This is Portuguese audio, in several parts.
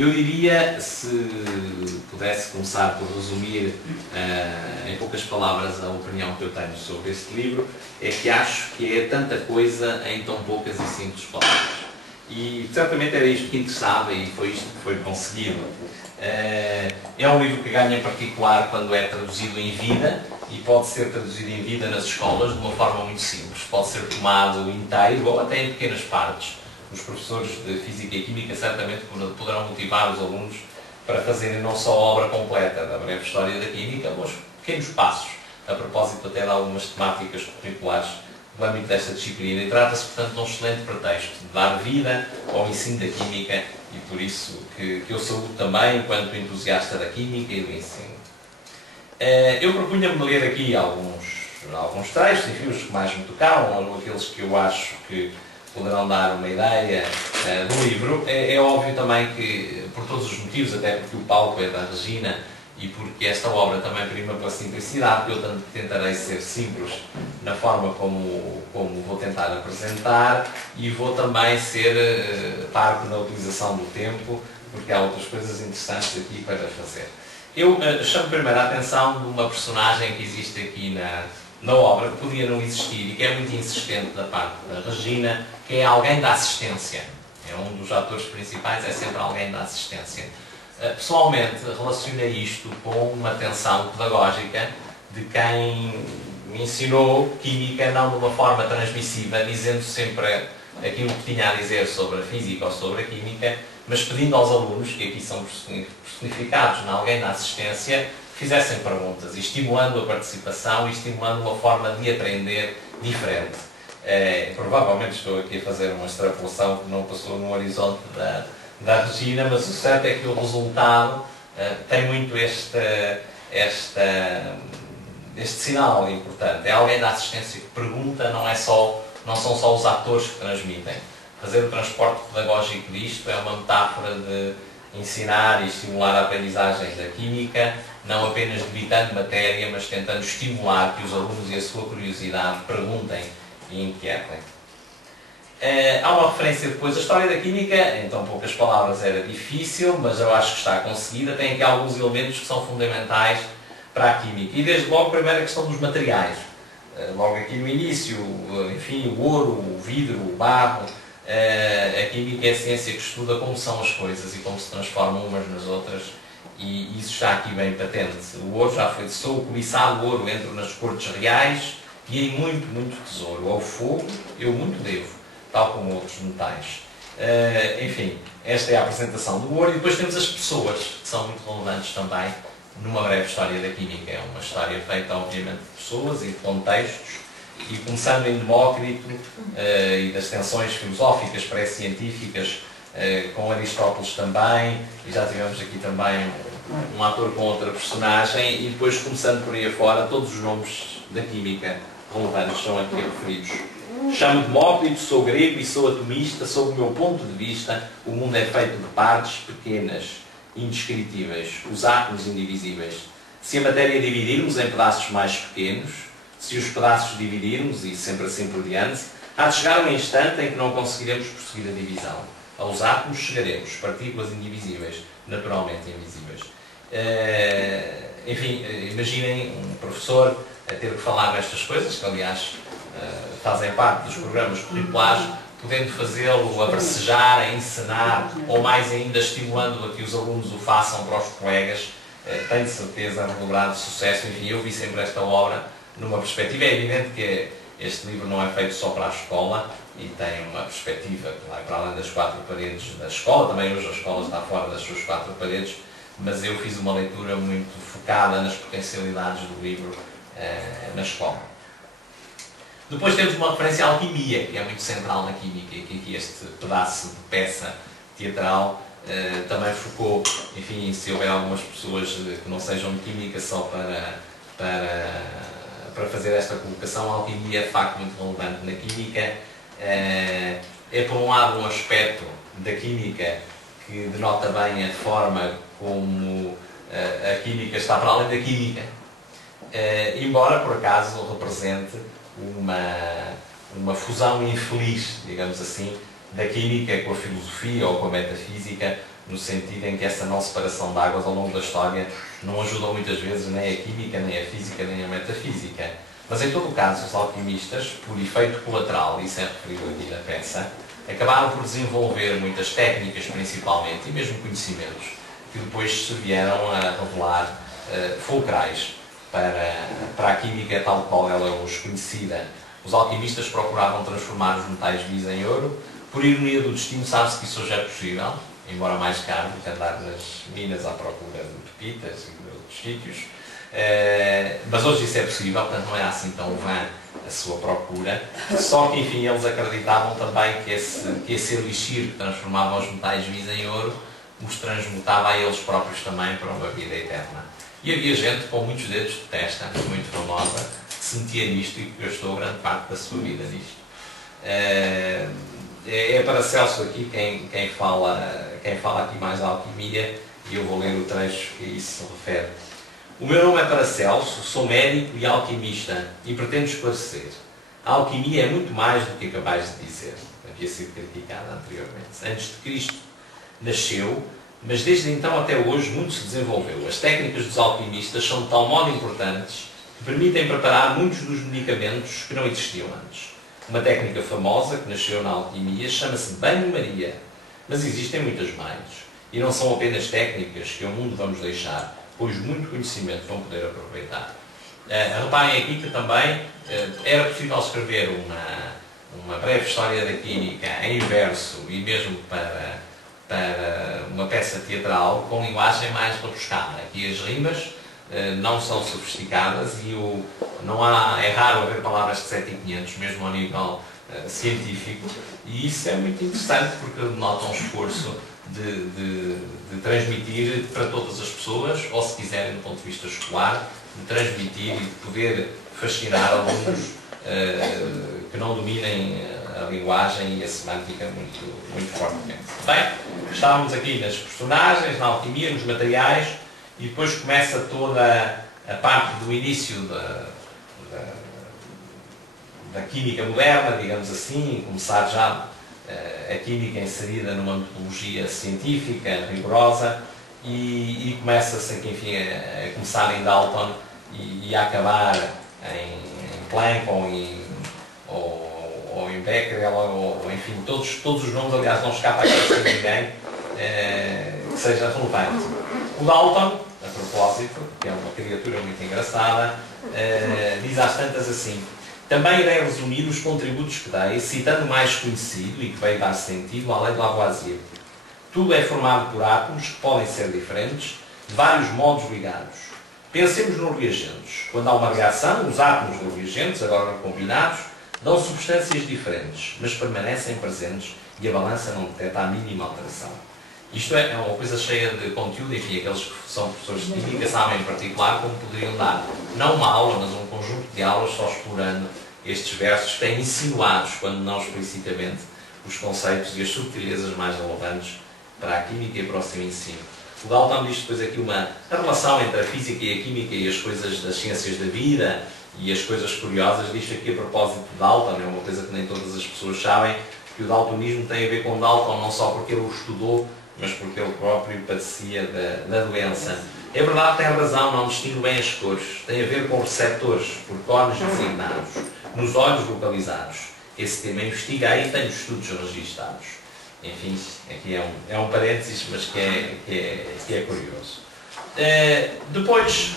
Eu diria, se pudesse começar por resumir em poucas palavras a opinião que eu tenho sobre este livro, é que acho que é tanta coisa em tão poucas e simples palavras. E certamente era isto que interessava e foi isto que foi conseguido. É um livro que ganha em particular quando é traduzido em vida, e pode ser traduzido em vida nas escolas de uma forma muito simples. Pode ser tomado inteiro ou até em pequenas partes. Os professores de Física e Química certamente poderão motivar os alunos para fazerem não só a obra completa da breve história da Química, mas pequenos passos, a propósito até de algumas temáticas curriculares no âmbito desta disciplina. E trata-se, portanto, de um excelente pretexto de dar vida ao ensino da Química, e por isso que eu saúdo também enquanto entusiasta da Química e do ensino. Eu propunha-me ler aqui alguns textos, enfim, os que mais me tocaram, ou aqueles que eu acho que poderão dar uma ideia do livro. É óbvio também que, por todos os motivos, até porque o palco é da Regina e porque esta obra também prima pela simplicidade, eu tentarei ser simples na forma como vou tentar apresentar, e vou também ser parco na utilização do tempo, porque há outras coisas interessantes aqui para fazer. Eu chamo primeiro a atenção de uma personagem que existe aqui na obra, que podia não existir e que é muito insistente da parte da Regina, que é alguém da assistência. É um dos atores principais, é sempre alguém da assistência. Pessoalmente, relaciona isto com uma atenção pedagógica de quem me ensinou Química, não de uma forma transmissiva, dizendo sempre aquilo que tinha a dizer sobre a Física ou sobre a Química, mas pedindo aos alunos, que aqui são personificados em alguém da assistência, fizessem perguntas, estimulando a participação e estimulando uma forma de aprender diferente. Provavelmente estou aqui a fazer uma extrapolação que não passou no horizonte da Regina, mas o certo é que o resultado tem muito este sinal importante. É alguém da assistência que pergunta, não são só os atores que transmitem. Fazer o transporte pedagógico disto é uma metáfora de ensinar e estimular a aprendizagem da Química, não apenas debitando matéria, mas tentando estimular que os alunos e a sua curiosidade perguntem e inquietem. Há uma referência depois, a história da Química, em tão poucas palavras era difícil, mas eu acho que está conseguida. Tem aqui alguns elementos que são fundamentais para a Química. E desde logo, primeiro, a questão dos materiais. Logo aqui no início, enfim, o ouro, o vidro, o barro. A Química é a ciência que estuda como são as coisas e como se transformam umas nas outras, e isso está aqui bem patente. O ouro já foi, sou o cobiçado ouro, entro nas cortes reais e em muito, muito tesouro. Ao fogo eu muito devo, tal como outros metais. Enfim, esta é a apresentação do ouro, e depois temos as pessoas, que são muito relevantes também numa breve história da Química. É uma história feita, obviamente, de pessoas e de contextos, e começando em Demócrito e das tensões filosóficas pré-científicas com Aristóteles também, e já tivemos aqui também um ator com outra personagem, e depois começando por aí afora, todos os nomes da Química relevantes são aqui referidos. Chamo Demócrito, sou grego e sou atomista. Sob o meu ponto de vista, o mundo é feito de partes pequenas, indescritíveis, os átomos indivisíveis. Se a matéria dividirmos em pedaços mais pequenos, se os pedaços dividirmos, e sempre assim por diante, há de chegar um instante em que não conseguiremos prosseguir a divisão. Aos átomos chegaremos, partículas indivisíveis, naturalmente invisíveis. Enfim, imaginem um professor a ter que falar destas coisas, que aliás fazem parte dos programas curriculares, podendo fazê-lo a bracejar, a encenar, ou mais ainda estimulando a que os alunos o façam para os colegas. Tenho de certeza redobrado de sucesso. Enfim, eu vi sempre esta obra numa perspectiva. É evidente que este livro não é feito só para a escola e tem uma perspectiva, claro, para além das quatro paredes da escola. Também hoje a escola está fora das suas quatro paredes, mas eu fiz uma leitura muito focada nas potencialidades do livro na escola. Depois temos uma referência à alquimia, que é muito central na Química, e que aqui este pedaço de peça teatral também focou. Enfim, se houver algumas pessoas que não sejam de Química, só para fazer esta colocação, a alquimia é de facto muito relevante na Química. É por um lado um aspecto da Química que denota bem a forma como a Química está para além da Química, embora por acaso represente uma fusão infeliz, digamos assim, da Química com a filosofia ou com a metafísica, no sentido em que essa não separação de águas ao longo da história não ajudou muitas vezes nem a química, nem a física, nem a metafísica. Mas em todo o caso, os alquimistas, por efeito colateral, isso é referido aqui na peça, acabaram por desenvolver muitas técnicas principalmente, e mesmo conhecimentos, que depois se vieram a revelar fulcrais para a química tal qual ela é hoje conhecida. Os alquimistas procuravam transformar os metais vis em ouro. Por ironia do destino, sabe-se que isso hoje é possível, embora mais caro do que andar nas minas à procura de pepitas e de outros sítios. Mas hoje isso é possível, portanto não é assim tão vã a sua procura. Só que, enfim, eles acreditavam também que esse elixir que transformava os metais vis em ouro os transmutava a eles próprios também para uma vida eterna. E havia gente com muitos dedos de testa, muito famosa, que sentia nisto e que gastou grande parte da sua vida nisto. É Paracelso aqui quem fala aqui mais da alquimia, e eu vou ler o trecho que isso se refere. O meu nome é Paracelso, sou médico e alquimista e pretendo esclarecer. A alquimia é muito mais do que acabais de dizer. Havia sido criticada anteriormente. Antes de Cristo nasceu, mas desde então até hoje muito se desenvolveu. As técnicas dos alquimistas são de tal modo importantes que permitem preparar muitos dos medicamentos que não existiam antes. Uma técnica famosa que nasceu na alquimia chama-se banho-maria, mas existem muitas mais. E não são apenas técnicas que ao mundo vamos deixar, pois muito conhecimento vão poder aproveitar. Reparem aqui que também era possível escrever uma breve história da química em verso e mesmo para uma peça teatral com linguagem mais rebuscada. Aqui as rimas não são sofisticadas e é raro haver palavras de 7.500, mesmo ao nível científico, e isso é muito interessante porque denota um esforço de transmitir para todas as pessoas, ou se quiserem do ponto de vista escolar, de transmitir e de poder fascinar alunos que não dominem a linguagem e a semântica muito fortemente. Bem, estávamos aqui nas personagens, na alquimia, nos materiais, e depois começa toda a parte do início da química moderna, digamos assim, começar já a química inserida numa metodologia científica, rigorosa, e começa-se aqui, enfim, a começar em Dalton e a acabar em Planck ou em Becquerel, ou enfim, todos os nomes, aliás, não escapa a cabeça de ninguém que seja relevante. O Dalton, a propósito, que é uma criatura muito engraçada, diz às tantas assim: também irei resumir os contributos que dei, citando o mais conhecido e que veio dar sentido à lei de Lavoisier. Tudo é formado por átomos que podem ser diferentes, de vários modos ligados. Pensemos nos reagentes. Quando há uma reação, os átomos dos reagentes, agora combinados, dão substâncias diferentes, mas permanecem presentes e a balança não detecta a mínima alteração. Isto é uma coisa cheia de conteúdo, enfim, aqueles que são professores de química sabem em particular como poderiam dar, não uma aula, mas um conjunto de aulas só explorando estes versos que têm insinuados, quando não explicitamente, os conceitos e as subtilezas mais relevantes para a química e para o seu ensino. O Dalton diz depois aqui a relação entre a física e a química e as coisas das ciências da vida e as coisas curiosas. Diz aqui a propósito de Dalton, é uma coisa que nem todas as pessoas sabem, que o daltonismo tem a ver com Dalton não só porque ele o estudou, mas porque ele próprio padecia da doença. É verdade, tem razão, não distingue bem as cores. Tem a ver com receptores, por cones designados, nos olhos localizados. Esse tema investiguei e tenho estudos registados. Enfim, aqui é um parênteses, mas que é curioso. Depois,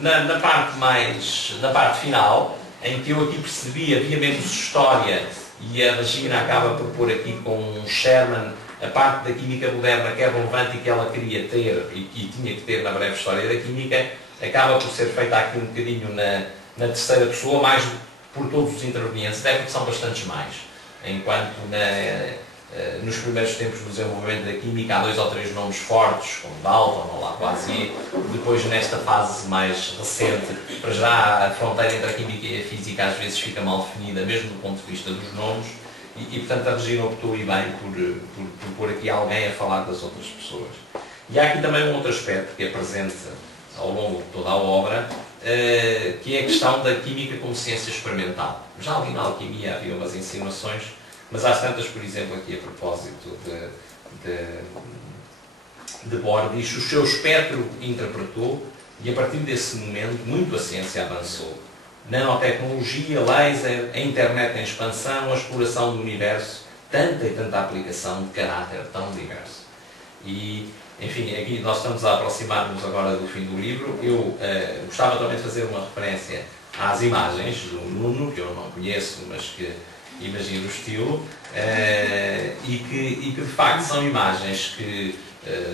na parte final, em que eu aqui percebi, havia menos história, e a Regina acaba por pôr aqui com um Sherman a parte da química moderna que é relevante e que ela queria ter e tinha que ter na breve história da química, acaba por ser feita aqui um bocadinho na terceira pessoa, mais por todos os intervenientes, até porque são bastantes mais. Enquanto nos primeiros tempos do desenvolvimento da química há 2 ou 3 nomes fortes, como Dalton ou Lavoisier, depois nesta fase mais recente, para já a fronteira entre a química e a física às vezes fica mal definida, mesmo do ponto de vista dos nomes, e portanto a Regina optou e bem por pôr aqui alguém a falar das outras pessoas. E há aqui também um outro aspecto que é presente ao longo de toda a obra, que é a questão da química como ciência experimental. Já ali na alquimia havia umas insinuações, mas às tantas, por exemplo, aqui a propósito de Bohr, diz: o seu espectro interpretou, e a partir desse momento muito a ciência avançou. Nanotecnologia, laser, a internet em expansão, a exploração do universo, tanta e tanta aplicação de caráter tão diverso. E, enfim, aqui nós estamos a aproximar-nos agora do fim do livro. Eu gostava também de fazer uma referência às imagens do Nuno, que eu não conheço, mas que imagino o estilo, e que de facto são imagens que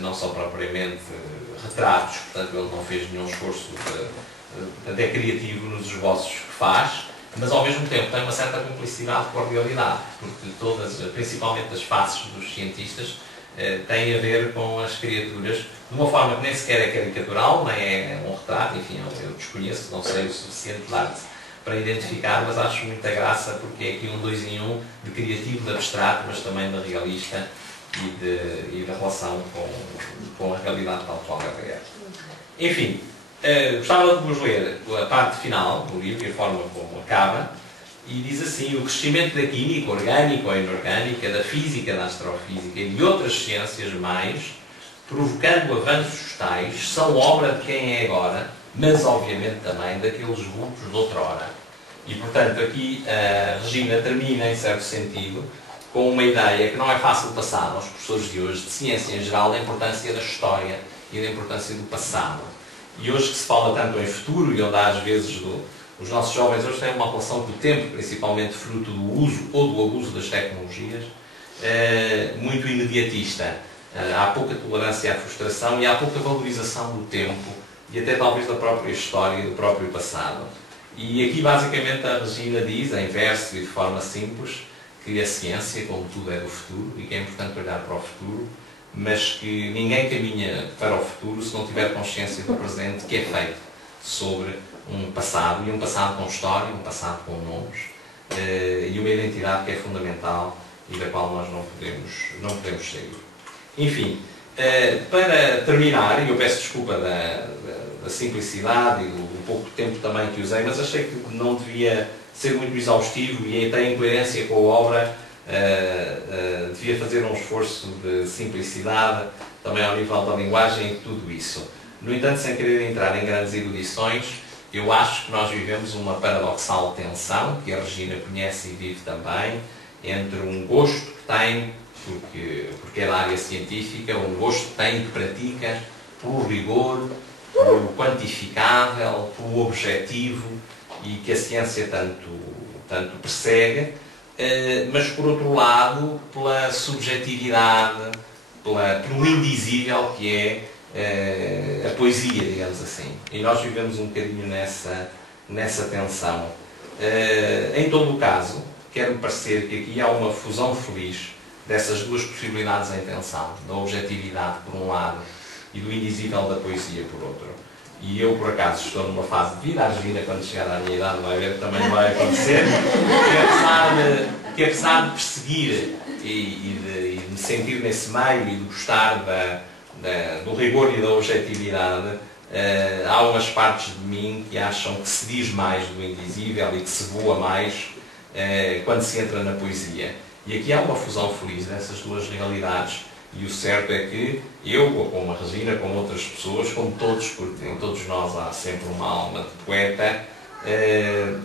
não são propriamente retratos, portanto ele não fez nenhum esforço até criativo nos esboços que faz, mas ao mesmo tempo tem uma certa cumplicidade com a realidade, porque todas, principalmente as faces dos cientistas, têm a ver com as criaturas de uma forma que nem sequer é caricatural, nem é um retrato, enfim, eu desconheço, não sei o suficiente de arte para identificar, mas acho muita graça porque é aqui um 2 em 1 de criativo, de abstrato, mas também de realista e da relação com a realidade tal qual ela é. Enfim, gostava de vos ler a parte final do livro e a forma como acaba, e diz assim: o crescimento da química, orgânica ou inorgânica, da física, da astrofísica e de outras ciências mais, provocando avanços tais, são obra de quem é agora, mas obviamente também daqueles vultos de outrora. E portanto aqui a Regina termina, em certo sentido, com uma ideia que não é fácil de passar aos professores de hoje, de ciência em geral, da importância da história e da importância do passado. E hoje que se fala tanto em futuro, e onde às vezes os nossos jovens hoje têm uma relação com o tempo, principalmente fruto do uso ou do abuso das tecnologias, muito imediatista. Há pouca tolerância à frustração e há pouca valorização do tempo e até talvez da própria história e do próprio passado. E aqui basicamente a Regina diz, em verso e de forma simples, que a ciência, como tudo, é do futuro e que é importante olhar para o futuro, mas que ninguém caminha para o futuro se não tiver consciência do presente que é feito sobre um passado, e um passado com história, um passado com nomes, e uma identidade que é fundamental e da qual nós não podemos sair. Enfim, para terminar, e eu peço desculpa da simplicidade e do pouco tempo também que usei, mas achei que não devia ser muito exaustivo e até em coerência com a obra devia fazer um esforço de simplicidade também ao nível da linguagem e tudo isso. No entanto, sem querer entrar em grandes erudições, eu acho que nós vivemos uma paradoxal tensão, que a Regina conhece e vive também, entre um gosto que tem, porque é da área científica, um gosto que tem, que pratica, pelo rigor, pelo quantificável, pelo objetivo, e que a ciência tanto persegue, mas por outro lado pela subjetividade, pelo indizível que é a poesia, digamos assim. E nós vivemos um bocadinho nessa tensão. Em todo o caso, quer-me parecer que aqui há uma fusão feliz dessas duas possibilidades em tensão, da objetividade por um lado e do indizível da poesia por outro. E eu, por acaso, estou numa fase de vida, a Regina, quando chegar à minha idade, vai ver que também vai acontecer, que apesar de perseguir e de me sentir nesse meio e de gostar do rigor e da objetividade, há umas partes de mim que acham que se diz mais do indizível e que se voa mais quando se entra na poesia. E aqui há uma fusão feliz dessas duas realidades. E o certo é que eu, ou como a Regina, como outras pessoas, como todos, porque em todos nós há sempre uma alma de poeta,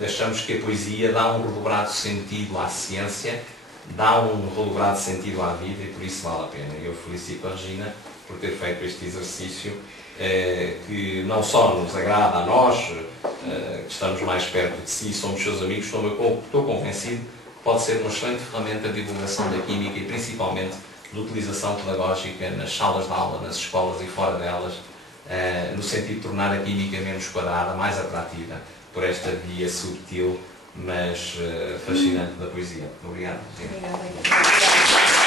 achamos que a poesia dá um redobrado sentido à ciência, dá um redobrado sentido à vida, e por isso vale a pena. Eu felicito a Regina por ter feito este exercício, que não só nos agrada a nós, que estamos mais perto de si, somos seus amigos, como eu estou convencido que pode ser uma excelente ferramenta de divulgação da química e principalmente de utilização pedagógica nas salas de aula, nas escolas e fora delas, no sentido de tornar a química menos quadrada, mais atrativa, por esta via subtil, mas fascinante da poesia. Obrigado. Obrigada.